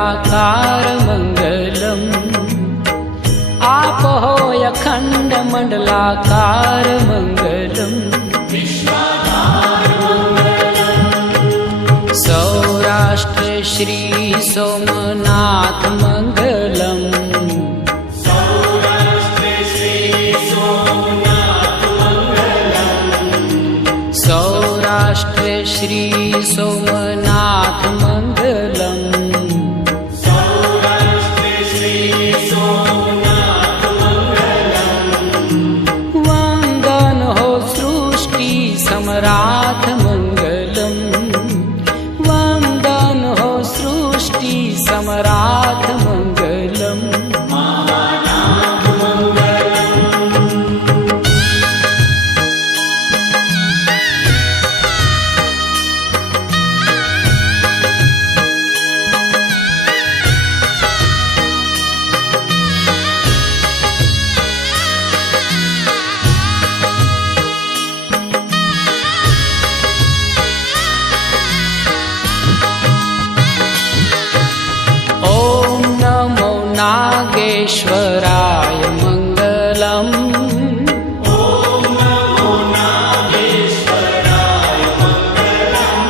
मंडलाकार मंगलम। आप हो अखंड मंडलाकार मंगलम। सौराष्ट्र श्री सोमनाथ मंगलम। सौराष्ट्र श्री सोमनाथ मंगलम। वंदन हो सृष्टि सम्राट मंगलम। वंदन हो सृष्टि सम्राट मंगलम। नागेश्वराय मंगलम। ओम नमो नागेश्वराय मंगलम।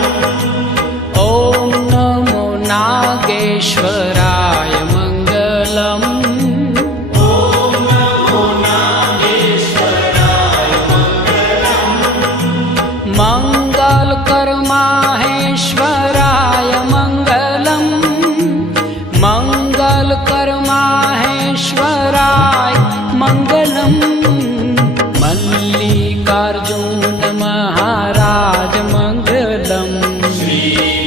ओम नमो नागेश्वराय मंगलम। ओम नमो नागेश्वराय मंगलम। मंगल कर माहेश्वराय मंगलम। मंगल कर माहेश्वराय मंगलम। मल्लिकार्जुन महाराज मंगलम। श्री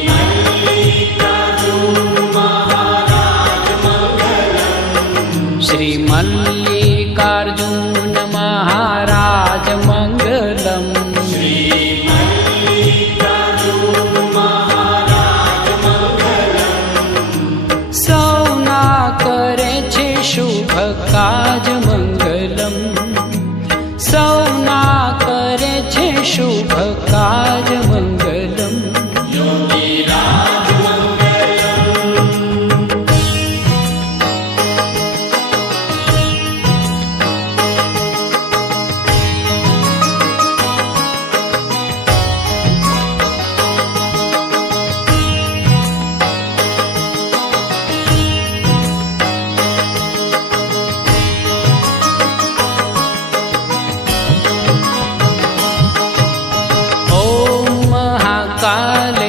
मल्लिकार्जुन महाराज मंगलम। श्री मल्लिकार्जुन महाराज मंगलम। श्री मल्लिकार्जुन महाराज मंगलम। सौना करे छे शुभ काज मंगलम। सौना करे छे शुभ काज मंगलम। योगीराज मंगलम।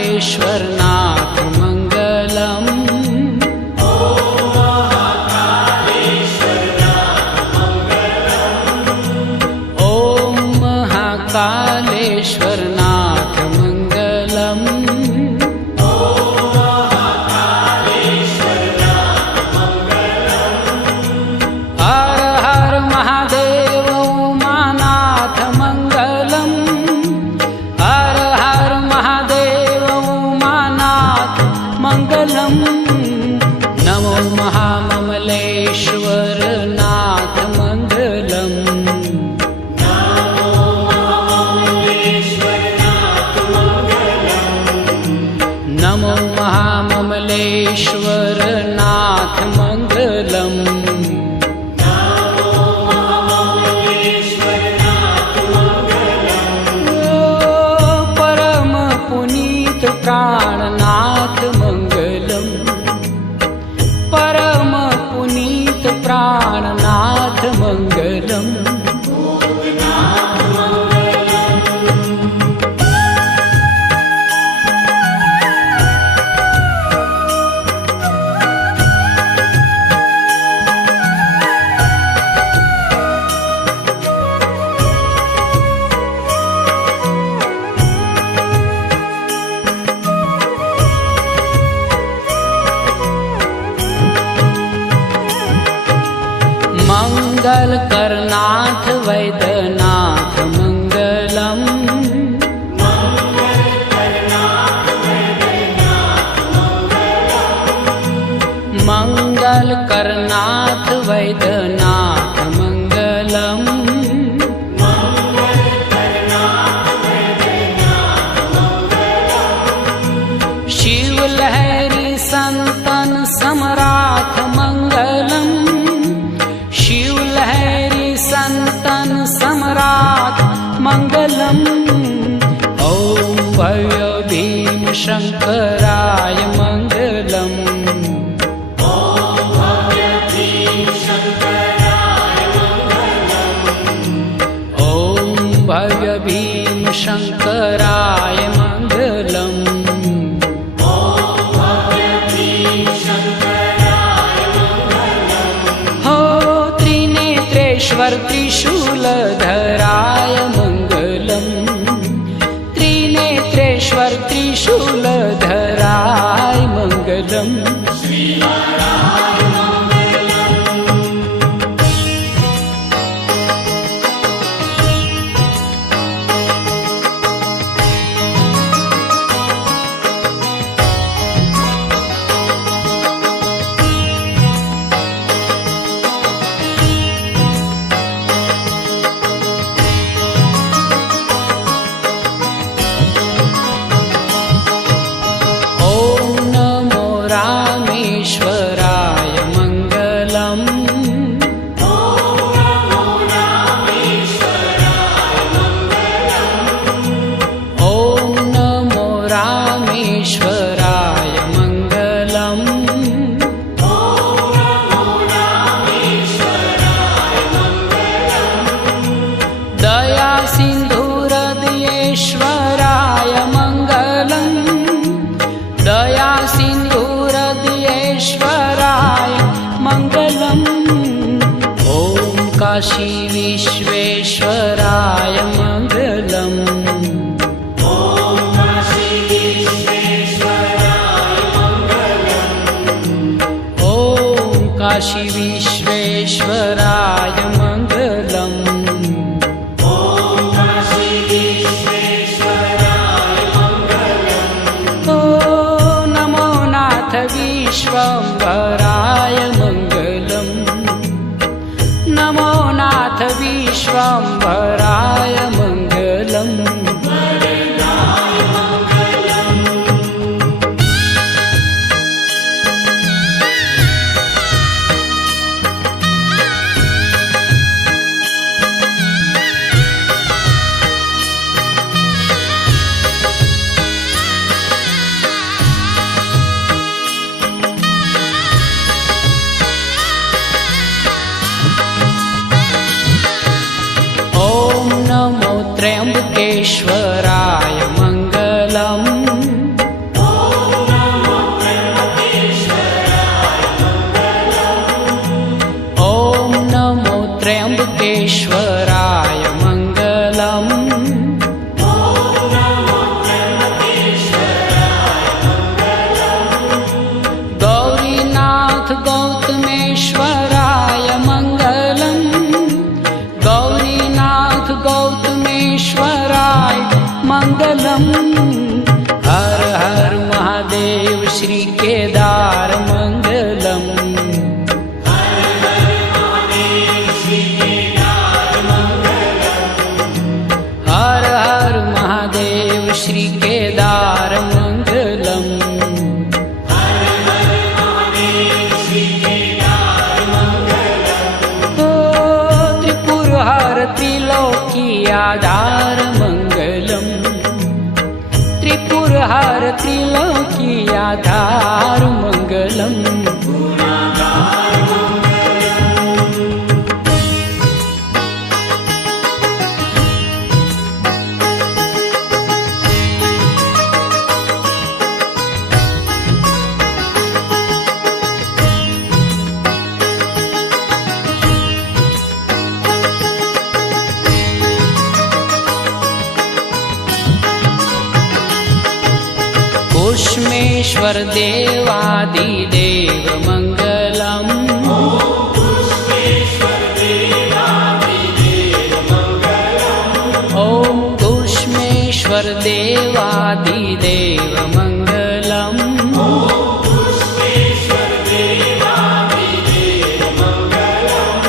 कालेश्वरनाथ मंगलम। ओम महाकालेश्वरनाथ मंगलम। ओम महाकालेश्वरनाथ मंगलम। ओम महाकालेश्वरनाथ मंगलम। हर हर महादेव उमानाथ मंगलम। हर हर महादेव मंगलम। नमो महाममलेश्वर नाथ मंगलम। नमो महाममलेश्वर नाथ मंगलम। नमो महाममलेश्वर नाथ मंगलम। नमो महाममलेश्वर नाथ मंगलम। परम पुनीत प्राणनाथ मंगलम। परम पुनीत प्राणनाथ मंगलम। मंगल करनाथ वैद्यनाथ मंगलम। मंगल करनाथ वैद्यनाथ मंगलम। मंगल करनाथ वैद्यनाथ मंगलम। मंगल करनाथ वैद्यनाथ मंगलम। शिव लहरी संतन समराथ मंगलम, शिवलहरी संतन सम्राट मंगलम। ओम भव्य भीम शंकराय मंगलम, ओम भव्य भीम शंकराय मंगलम, ओम भव्य भीम शंकराय मंगलम। ओम भव्य भीम शंकराय मंगलम। हो त्रिनेत्रेश्वर त्रिशूलधराय मंगलम, त्रिनेत्रेश्वर त्रिशूलधराय मंगलम। श्रीहराय मंगलम। ओम नमो रामेश्वराय मंगलम, ओम नमो रामेश्वराय मंगलम, ओम नमो रामेश्वराय मंगलम। ओम नमो रामेश्वराय मंगलम, दया सिंधु हृदयेश्वराय मंगलम, दया सिंधु हृदयेश्वराय मंगलम। ओम काशी विश्वेश्वराय मंगलम, ओम काशी विश्वेश्वराय मंगलम, ओम काशी विश्वेश्वराय मंगलम। ओम काशी विश्वेश्वराय मंगलम। ओ नमो नाथ विश्वम्भराय मंगलम, नमो नाथ विश्वम्भराय मंगलम। वरदाय मंगलम। ओम नमो त्र्यंबकेश्वराय मंगलम, ओम नमो त्र्यंबकेश्वराय मंगलम, ओम नमो त्र्यंबकेश्वराय मंगलम। ओम नमो त्र्यंबकेश्वराय मंगलम, गौरीनाथ गौतमेश्वराय मंगलम, गौरीनाथ गौतमेश्वराय मंगलम। हर हर महादेव श्री केदार मंगलम, हर हर महादेव श्री केदार मंगलम, हर हर महादेव श्री केदार मंगलम। हर हर महादेव श्री केदार मंगलम। ओ त्रिपुर हर त्रिलोकी आधार मंगलम, त्रिपुर हर त्रिलोकी आधार मंगलम। गुणाधार मंगलम। कुष्मेश्वर देवादिदेव मंगलम, पुष्पेश्वर देवादिदेव मंगलम, ओम कुष्मेश्वर देवादिदेव मंगलम। पुष्पेश्वर देवादिदेव मंगलम,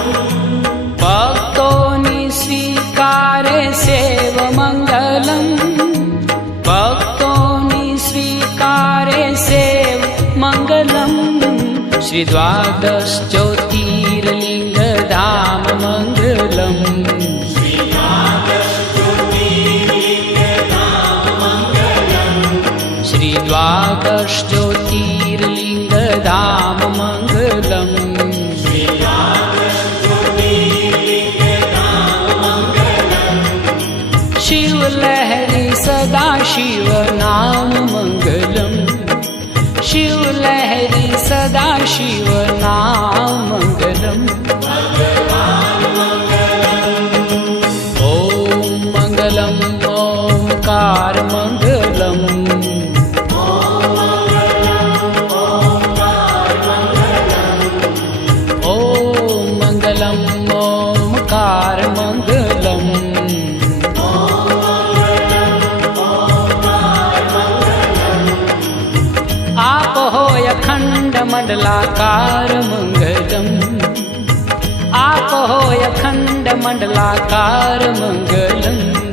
भक्तों नि स्वीकारे सेव मंगलम, भक्तों नि स्वीकारे सेव मंगलम। श्री द्वादश ज्योतिर्लिंग धाम मंगलम श्री द्वादश ज्योतिर्लिंग धाम मंगलम शिव लहरी सदा शिव नाम मंगलम शिव लहरी सदा शिव नाम मंगलम ओम मंगलम ओंकार मंगलम ओम मंगलम ओंकार मंगलम आप हो अखंड मंडलाकार मंगलम आप हो अखंड मंडलाकार मंगलम